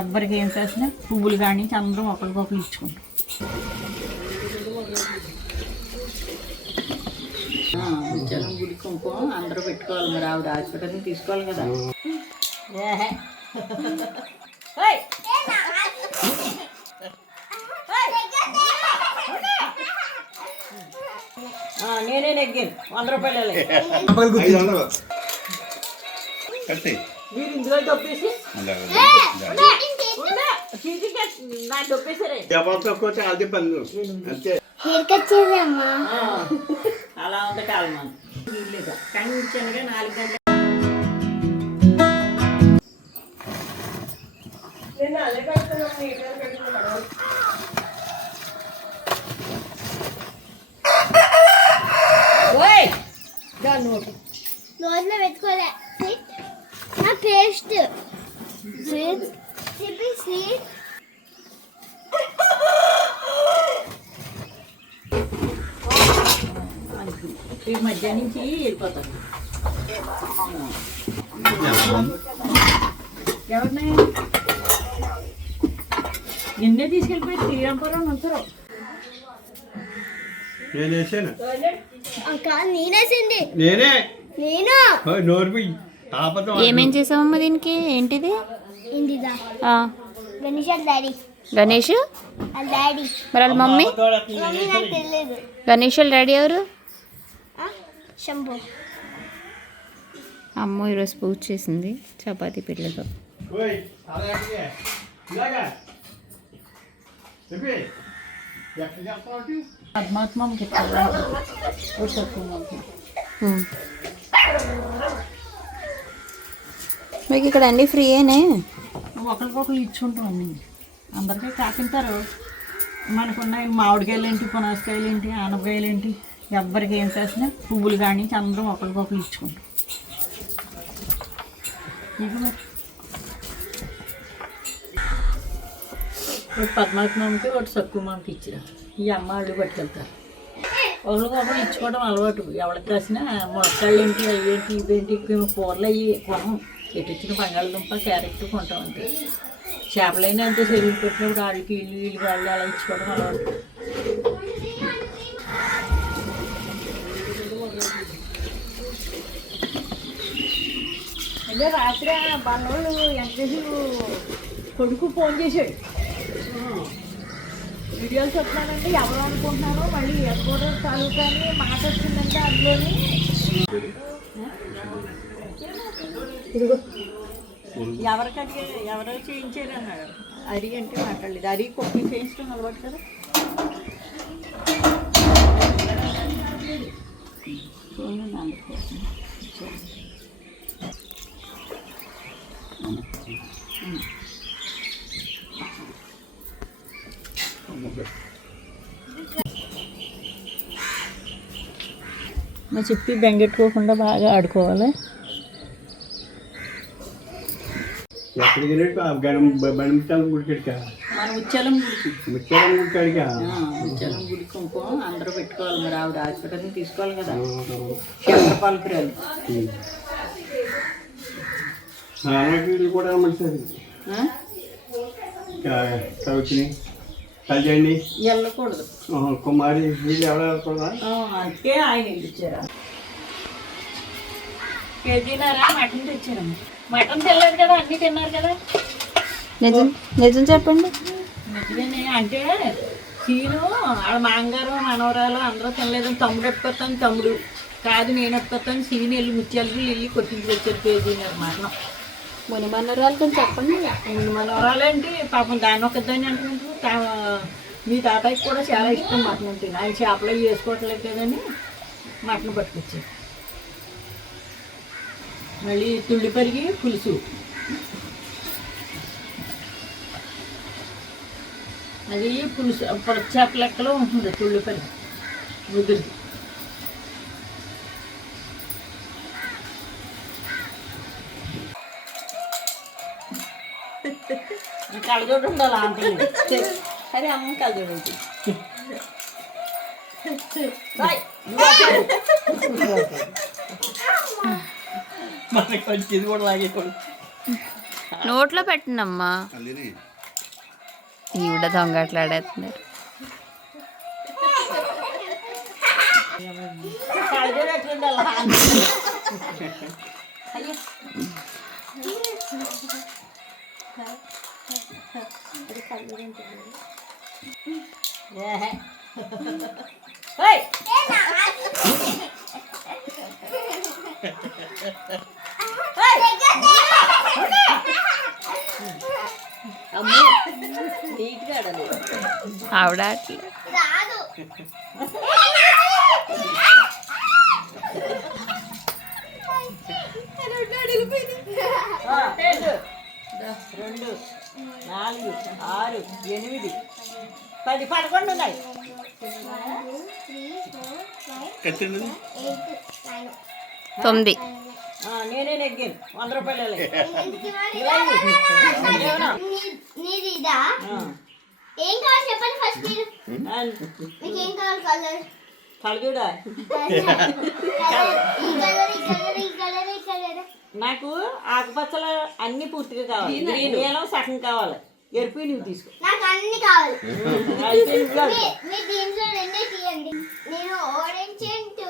ఎవ్వరికి ఏం చేసినా పువ్వులు కాడి నుంచి అందరం ఒకరికొకరు ఇచ్చుకుంటాం. ముత్యాలం గుడి కుంకుమ అందరూ పెట్టుకోవాలి. మరి ఆవిడ హాస్పిటల్ని తీసుకోవాలి కదా. నేనే నెగ్గాను 100 రూపాయలు. మీరు ఇందులో డబ్బేసి నా డబ్బేసారే అలా ఉంది కాలమా కానీ ఇచ్చానుగా 4 గంటలు. నోట్లో పెట్టుకోలే నా పేస్ట్ స్వీట్ రేపు మధ్యాహ్నం నుంచి వెళ్ళిపోతాను. ఎవరిని నిన్నే తీసుకెళ్ళిపోయి శ్రీరాంపురం ఉంచరు. ఏమేం చేసావమ్మా దీనికి? ఏంటిది? గణేష్ మరి వాళ్ళ మమ్మీ గణేష్ వాళ్ళ డాడీ ఎవరు? అమ్మ ఈరోజు పూజ చేసింది చపాతీ పిల్లతో. పద్మాత్మకి మీకు ఇక్కడ అన్నీ ఫ్రీయేనే? ఒకరికొకరు ఇచ్చుకుంటాం అన్నీ. అందరికీ కాకింటారు. మనకున్న మామిడికాయలు ఏంటి, పునాసకాయలు ఏంటి, ఆనపకాయలు ఏంటి, ఎవ్వరికి ఏం చేసినా పువ్వులు కాడి నుంచి అందరం ఒకరికొకరు ఇచ్చుకుంటాం. ఇక మరి ఒకటి పద్మాత్మకి ఒకటి సక్కువ మామకి ఇచ్చిరా. ఈ అమ్మ వాళ్ళు పట్టుకెళ్తారు. ఒకరికొకరు ఇచ్చుకోవడం అలవాటు. ఎవరికి రాసినా మునక్కాయలు ఏంటి, అవి ఏంటి, ఇవేంటి, కూరలు అవి కొనం. ఎటు ఇచ్చిన బంగాళదుంప క్యారెట్ కొంటాం అంతే. చేపలైనా అంతే. చెరువులు పెట్టినప్పుడు వాళ్ళకి వీళ్ళు వాళ్ళు అలా ఇచ్చుకోవడం అలవాటు. అదే రాత్రి బండవాళ్ళు ఎంతసేపు కొడుకు ఫోన్ చేశాడు. వీడియోలు చెప్తున్నానంటే ఎవరు అనుకుంటున్నారో మళ్ళీ ఎక్కడో తాలూకాని మాట వచ్చిందంటే అందులోని ఇదిగో ఎవరికడిగే ఎవరో చేయించారు అన్నాడు. అడిగి అంటే మాట్లాడలేదు. అడిగి కుకింగ్ చేయించడం అలవాటు కదా. మా చెప్పి బెంగెట్టుకోకుండా బాగా ఆడుకోవాలి. మన ముత్యాలం గుడి కుంకుమ అందరూ పెట్టుకోవాలి. మరి ఆవిడ హాస్పిటల్ని తీసుకోవాలి కదా. పాలకురాలు కూడా మంచిది. కలియండి వెళ్ళకూడదు. కుమారి వీళ్ళు ఎవరు అందుకే ఆయన ఇచ్చారా. కేజీనారా మటన్ తెచ్చారమ్మ. మటన్ తినలేదు కదా, అన్నీ తిన్నారు కదా. నిజం నిజం చెప్పండి. నిజమేనే. అంటే సీను వాళ్ళ మాంగారు మనవరాలు అందరూ తినలేదు. తమ్ముడు ఎట్టుకొస్తాను. తమ్ముడు కాదు నేను ఎట్టుకొస్తాను. సీను వెళ్ళి ముత్యాలకి వెళ్ళి కొట్టించి వచ్చారు కేజీనార మటన్. ముని మనవరాలతో చెప్పండి. ముని మనవరాలు ఏంటి పాపం దాన్ని ఒకదాన్ని అంటున్నారు. మీ తాతయ్యకి కూడా చాలా ఇష్టం మటన్ ఉంటుంది. ఆయన చేపలు అవి వేసుకోవట్లేదు కదని మటన్ పట్టుకొచ్చారు. మళ్ళీ తుళ్ళి పరిగి పులుసు. అది పులుసు చేప లెక్కలో ఉంటుంది. తుళ్ళి పరిగి ముదురుది. కళ్ళజోడు ఉండాలి ఆంటీ. సరే అమ్మ కళ్ళజోడు ఉంటుంది. మనకి మంచిది కూడా లాగేకూడదు. నోట్లో పెట్టండమ్మా. ఈవిడ దొంగట్లాడేస్తున్నారు. ఆవిడ అట్లా రాదు. రెండు 4 6 8 10 11 ఉన్నాయి. 9. నేనే నెగ్గాను 100 రూపాయలు. నీది ఇదా? ఏం కావాలి చెప్పండి ఫస్ట్ మీరు. మీకు ఏం కావాలి కలర్? కలజూడా ఈ కలర్ ఈ కలర్ ఈ కలర్ ఈ కలర్. నాకు ఆకుపచ్చల అన్ని పూర్తిగా కావాలి. నీలం సగం కావాలి. ఎరుపు నువ్వు తీసుకో. నాకు అన్ని కావాలి. అయితే నువ్వు కాదు. మీ దీంట్లో రెండే తీయండి. నేను ఆరెంజ్ అండ్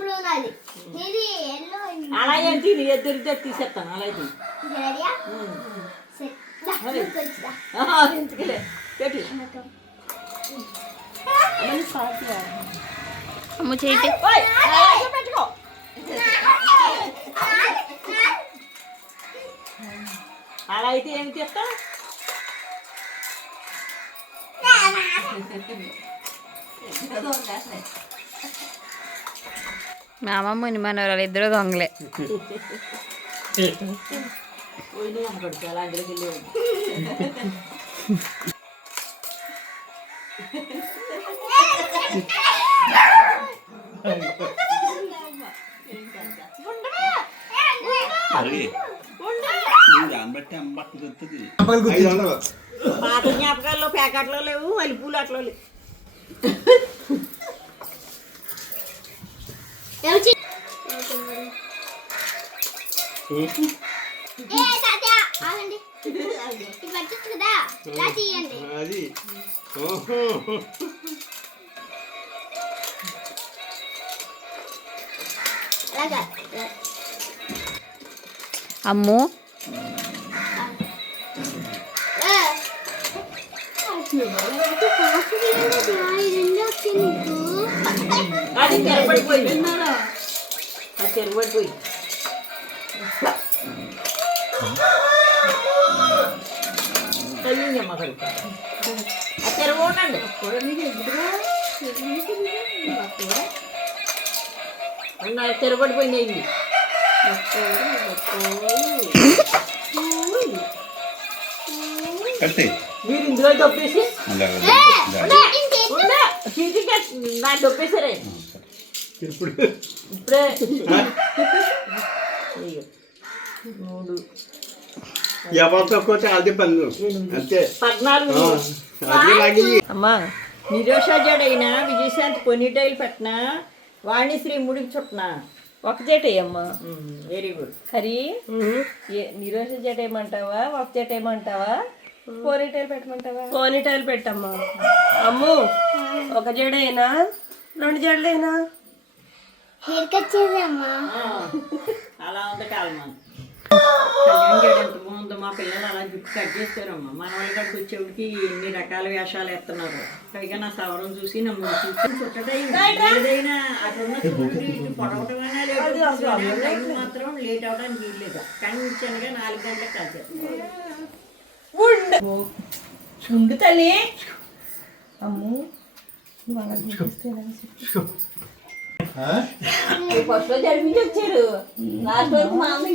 బ్లూ నాది. నీది ఎల్లో అండ్ అలా ఏంటి నీ ఎదురుతో తీసేస్తాను. అలా అయితే రెడీయా? సెట్. ఎందుకులే పెట్టు. అమ్మ చేతి ఓయ్, అలాగే పెట్టుకో. అలా అయితే ఏమి చెప్తా? మా అమ్మమ్మ మనవరాలు ఇద్దరు దొంగలే. పోయి అమ్మకడుకు అలా అందరికి వెళ్ళి పాత జ్ఞాపకాల్లో ప్యాకెట్లో లేవు, మల్లెపూలు అట్లో లేవు. అది అమ్ము అది తెరపడిపోయింది. అది తెరపడిపోయింది. అయ్యిందమ్మ కడుపు. అది తెరవనండి. తెరపడిపోయింది. అయింది. మీరు ఇందులో దొప్పేసి నాకు దొప్పేసారే ఇప్పుడే. 3 ఎవరితో పోతే అది పన్ను అంతే. 14 అది లాగింది. అమ్మా నిరోష జడైనా విజయశాంతి పొన్నిటైలు పెట్టినా వాణిశ్రీ ముడికి చుట్టనా ఒక జట వేయమ్మా. Very good. హరి నిరోష జట వేయమంటావా, ఒక జట వేయమంటావా, పోనీటైల్ పెట్టమంటావా? పోనీటైల్ పెట్టమ్మా. అమ్ము ఒక జడైనా 2 జడలైనా? Hair cut చేసామ్మా. అలా ఉంది కాలమా. కళ్యాణ్ గడ ఎంత బాగుందో. మా పిల్లలు అలా జుట్టు కట్ చేస్తారమ్మా. మన వాళ్ళ కాడికి వచ్చేవాడికి ఎన్ని రకాల వేషాలు వేస్తున్నారు. పైగా నా సవరం చూసి నా ముందు చూసి ఏదైనా అటున్న చూడండి ఇటు పొడవటమైనా లేదు. టైం మాత్రం లేట్ అవడానికి వీల్లేదు. కానీ ఇచ్చానుగా 4 గంటలకు కాల్చేస్తాను. ఉండు తల్లి. అమ్ము నువ్వు అలా చూపిస్తే ఫస్ట్ లో జరిపించి వచ్చారు. లాస్ట్ వరకు మా అమ్మ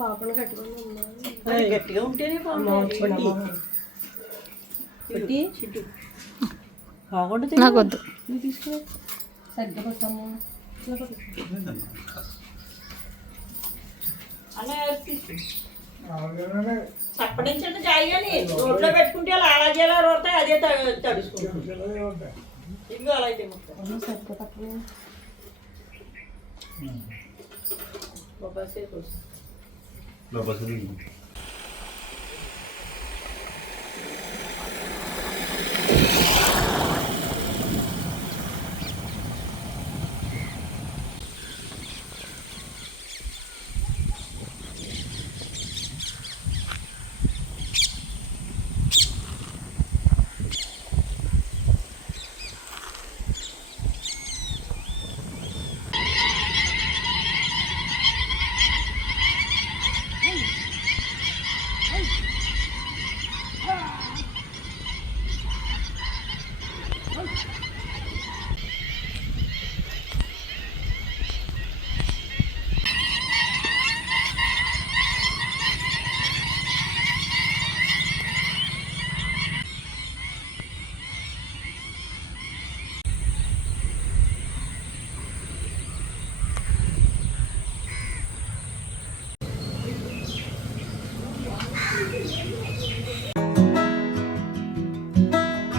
పాపను కట్టుకున్నా గట్టిగా ఉంటేనే బాగుంటుంది. బాగుంటుంది. నాకొద్దు. నువ్వు తీసుకో. సరిగ్గా పట్టమ్మా. చప్పడించండి చాయ్ కానీ రోడ్లో పెట్టుకుంటే అలా అలాగే ఎలా రోడతాయి అదే తడుచుకుంటాం. ఇదిగో అలా అయితే మొత్తం సరిగ్గా పట్టలేదు. బొబ్బాసే కోసం బొబ్బసలు